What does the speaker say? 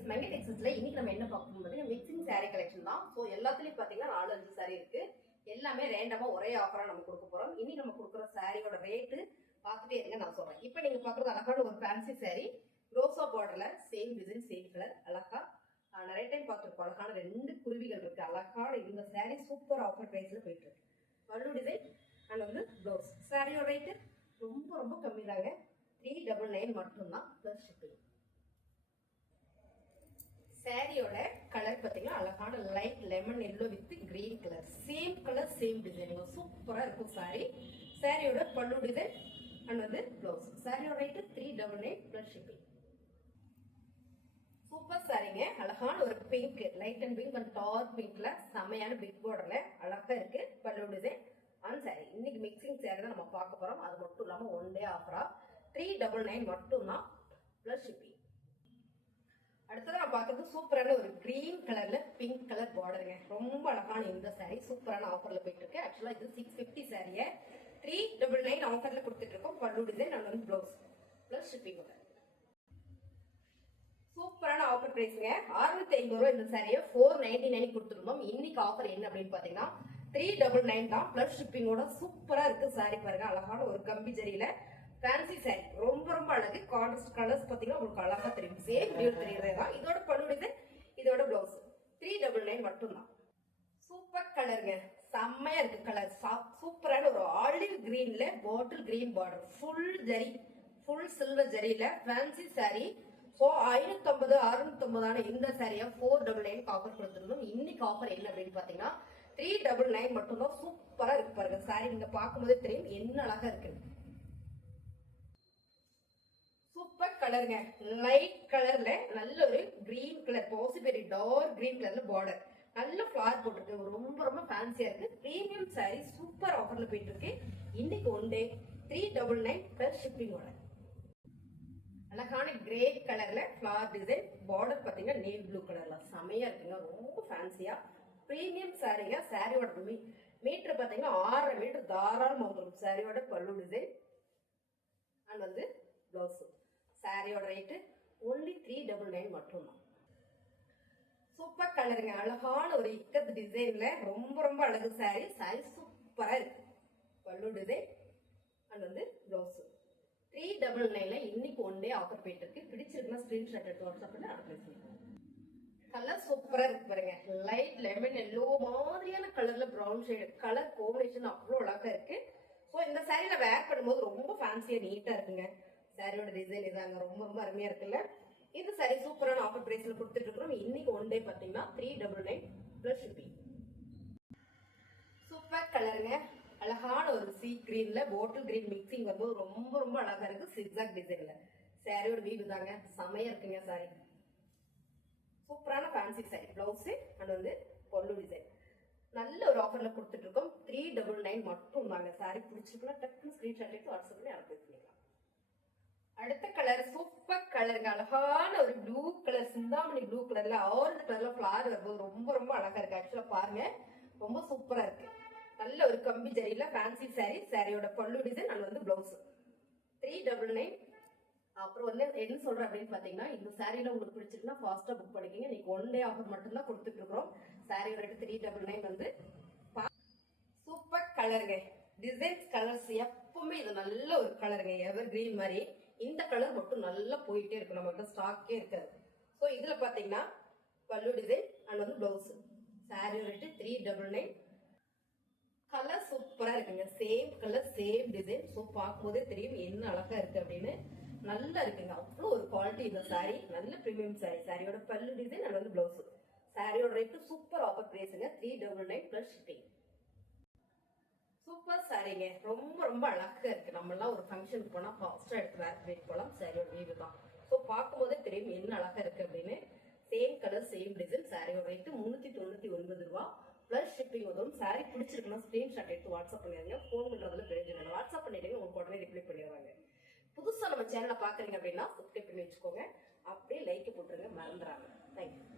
Friends, மெங்கை டெக்ஸ்டைல்ஸ்ல இன்னைக்கு நம்ம என்ன பார்க்க போறோம்? மிக்சிங் saree கலெக்ஷன் தான். ஸோ எல்லாத்துலயும் பாத்தீங்கன்னா 4-5 saree இருக்கு. எல்லாமே ரேண்டமா ஒரே ஆஃபரா நம்ம கொடுக்க போறோம். இன்னைக்கு நம்ம கொடுக்குற சாரியோட ரேட்டு பார்த்துட்டே இருங்க, நான் சொல்றேன். இப்போ நீங்க பாக்குறது அழகான ஒரு ஃபேன்சி saree, ரோசா பார்டர்ல சேம் டிசைன் சேம் கலர். அழகா நிறைய டைம் பார்த்துருக்கோம். அழகான 2 குருவிகள் இருக்கு. அழகான இந்த saree சூப்பர் ஆஃபர் பிரைஸ்ல போயிட்டு இருக்கு. பல்லு டிசைன் அண்ட் வந்து ப்ளவுஸ். சாரியோட ரேட்டு ரொம்ப ரொம்ப கம்மி தாங்க, 399 மட்டும்தான் பிளஸ் ஷிப்பிங். சாரியோட கலர் பார்த்தீங்கன்னா அழகான light lemon yellow with green colour, same colour same design, சூப்பரா இருக்கும் சாரி. சாரியோட பல்லு டிசைன் அண்ட் வந்து ப்ளவுஸ். சாரியோட ரேட்டு 399 பிளஸ் ஷிப்பிங். சூப்பர் சாரிங்க, அழகான ஒரு pink, light and pink and dark பிங்க்ல செமையான பிக் பார்டர்ல அழகா இருக்கு பல்லு டிசைன் அண்ட் சாரி. இன்னைக்கு மிக்சிங் சாரி தான் நம்ம பார்க்க போறோம். அது மட்டும் இல்லாம 1 டே ஆஃபரா 399 மட்டும்தான் பிளஸ் ஷிப்பிங். அடுத்ததான் நான் பார்க்கறது சூப்பரான ஒரு கிரீன் கலர்ல பிங்க் கலர் பார்டருங்க. ரொம்ப அழகான இந்த சாரி சூப்பரான ஆஃபர்ல போயிட்டு இருக்கு. ஆக்சுவலா இது 650 சாரியை 399 ஆஃபர்ல கொடுத்துட்டு இருக்கோம். பல்லு டிசைன் அண்ட் வந்து ப்ளவுஸ் பிளஸ் ஷிப்பிங். சூப்பரான ஆஃபர் பிரைஸ்ங்க, 650 ரூபாய் இந்த சாரியை 499 கொடுத்துருந்தோம். இன்னைக்கு ஆஃபர் என்ன அப்படின்னு பாத்தீங்கன்னா 399 தான் பிளஸ் ஷிப்பிங்கோட. சூப்பரா இருக்கு சாரி பாருங்க, அழகான ஒரு கம்பி ஜரியில ஃபேன்சி சாரி, ரொம்ப ரொம்ப அழகு. கான்ட்ராஸ்ட் கலர்ஸ் பாத்தீங்கன்னா உங்களுக்கு அழகா தெரியும், சேம் வியூ தெரியுறதுதான். இதோட பல்லு டிசைன், இதோட பிளவுஸ் 399 மட்டும்தான். சூப்பர் கலருங்க, செம்மையா இருக்கு கலர். சூப்பரான ஒரு ஆலிவ் கிரீன்ல bottle green border, full zari, full silver ஜரியில ஃபேன்சி சாரி. 550 650 இந்த சாரியா 499 ஆஃபர் கொடுத்துருந்தோம். இன்னைக்கு ஆஃபர் என்ன அப்படின்னு பாத்தீங்கன்னா 399 மட்டும்தான். சூப்பரா இருக்கு பாருங்க சாரி, நீங்க பார்க்கும்போதே தெரியும் என்ன அழகா இருக்கு. சூப்பர் கலருங்க, லைட் கலர்ல நல்ல ஒரு green colour, possibly dark green கலர்ல பார்டர், நல்ல ஃபிளவர் போட்டிருக்கு. ரொம்ப ரொம்ப ஃபேன்சியா இருக்கு. பிரீமியம் சாரி சூப்பர் ஆஃபர்ல போயிட்டு இருக்கு. இன்னைக்கு 1 டே 399 பிளஸ் ஷிப்பிங்கோட. அழகான கிரே கலர்ல ஃபிளவர் டிசைன், பார்டர் பாத்தீங்கன்னா நேவி ப்ளூ கலர்ல செமையா இருக்குங்க. ரொம்ப ஃபேன்சியா பிரீமியம் சாரிங்க. சாரியோட மீட்டர் பாத்தீங்கன்னா 6.5 மீட்டர் தாராளமா வந்துடும். சாரியோட பல்லு டிசைன் அண்ட் வந்து பிளவுஸ். சாரியோட ரேட்டு ஒன்லி 399 மட்டும்தான். சூப்பர் கலருங்க, அழகான ஒரு இக்கத் டிசைன்ல ரொம்ப ரொம்ப அழகு சாரி. சாரி சூப்பரா இருக்கு. பல்லு டிசைன் அண்ட் வந்து பிளவுஸ் 399ல இன்னைக்கு 1 டே ஆஃபர் போயிட்டு இருக்கு. பிடிச்சிருக்குன்னா ஸ்கிரீன்ஷாட் எடுத்து வாட்ஸ்அப் பண்ணி அப்ளை பண்ணுங்க. கலர் சூப்பரா இருக்கு பாருங்க, லைட் லெமன் எல்லோ மாதிரியான கலர்ல பிரவுன் ஷேட் கலர் காம்பினேஷன் அவ்வளோ அழகா இருக்கு. ஸோ இந்த சாரியில வேர் பண்ணும்போது ரொம்ப ஃபேன்சியா நீட்டா இருக்குங்க. சாரியோட டிசைன் இதாங்க, ரொம்ப ரொம்ப அருமையா இருக்குல்ல. இந்த சாரி சூப்பரான ஆஃபர் பிரைஸ்ல கொடுத்துட்டு இருக்கோம். இன்னைக்கு 1 டே பாத்தீங்கன்னா 399 பிளஸ் ஷிப்பிங். சூப்பர் கலருங்க, அழகான ஒரு சீ கிரீன்ல பாட்டில் கிரீன் மிக்சிங் வரும்போது ரொம்ப ரொம்ப அழகா இருக்கு. சிக்ஸாக் டிசைன்ல சாரியோட வீடு தாங்க, செமையா இருக்குங்க சாரி. சூப்பரான ஃபேன்சி சாரி, பிளவுஸ் அண்ட் வந்து பொல்லு டிசைன் நல்ல ஒரு ஆஃபர்ல கொடுத்துட்டு இருக்கோம். 399 மட்டும் தாங்க. சாரி பிடிச்சிருக்குன்னா டக்குனு ஸ்கிரீன்ஷாட் எடுத்து வாட்ஸ்அப் பண்ணி அனுப்பி பண்ணிக்கலாம். அடுத்த கலர் சூப்பர் கலருங்க, அழகான ஒரு ப்ளூ கலர், சிந்தாமணி ப்ளூ கலர்ல ஆரஞ்சு கலர்ல ஃபிளவர் வரும்போது ரொம்ப ரொம்ப அழகா இருக்கு. ஆக்சுவலா பாருங்க, ரொம்ப சூப்பரா இருக்கு. நல்ல ஒரு கம்பி ஜரியில ஃபேன்சி சாரி. சாரியோட பல்லு டிசைன் அண்ட் வந்து பிளவுஸ் 399. அப்புறம் வந்து என்ன சொல்றேன் அப்படின்னு பாத்தீங்கன்னா, இந்த சாரியில உங்களுக்கு பிடிச்சிருக்குன்னா ஃபாஸ்டா புக் பண்ணிக்கோங்க. இன்னைக்கு 1 டே ஆஃபர் மட்டும் தான் கொடுத்துட்டு இருக்கோம். சாரியோட ரேட்டு 399 வந்து. சூப்பர் கலருங்க, டிசைன்ஸ் கலர்ஸ் எப்பவுமே இது நல்ல ஒரு கலருங்க, எவர் கிரீன் மாதிரி. இந்த கலர் மட்டும் நல்லா போயிட்டே இருக்கும், நம்மகிட்ட ஸ்டாக்கே இருக்காது. ஸோ இதுல பாத்தீங்கன்னா பல்லு டிசைன் அண்ட் வந்து பிளவுஸ். சாரியோட ரேட்டு 399. கலர் சூப்பரா இருக்குங்க, same colour same design. So பார்க்கும்போதே தெரியும் என்ன அழகா இருக்கு அப்படின்னு. நல்லா இருக்குங்க, அவ்வளோ ஒரு குவாலிட்டி இந்த சாரி, நல்ல பிரீமியம் சாரி. சாரியோட பல்லு டிசைன் அண்ட் வந்து பிளவுஸ். சாரியோட ரேட்டு சூப்பர் ஆஃபர் பிரைஸுங்க, 399 பிளஸ் ஷிப்பிங். சூப்பர் சாரிங்க, ரொம்ப ரொம்ப அழகா இருக்கு. நம்ம எல்லாம் ஒரு ஃபங்க்ஷனுக்கு போனா ஃபாஸ்டா எடுத்து வேர் பண்ணிட்டு போலாம். சாரியோட வீடு தான். ஸோ பார்க்கும்போதே தெரியும் என்ன அழகா இருக்கு அப்படின்னு. Same colour same design. சாரியோட ரேட்டு 399 ரூபா பிளஸ் ஷிப்பிங் வரும். சாரி பிடிச்சிருக்குன்னா ஸ்கிரீன்ஷாட் எடுத்து வாட்ஸ்அப் பண்ணிடுங்க. ஃபோன் பண்றதுல பிரயோஜனம், வாட்ஸ்அப் பண்ணிடுங்க, உங்களுக்கு உடனே ரிப்ளை பண்ணிடுவாங்க. புதுசா நம்ம சேனலை பாக்குறீங்க அப்படின்னா சப்ஸ்கிரைப் பண்ணி வச்சுக்கோங்க. அப்படியே லைக் போட்டுருங்க, மறந்துடாங்க. தேங்க்யூ.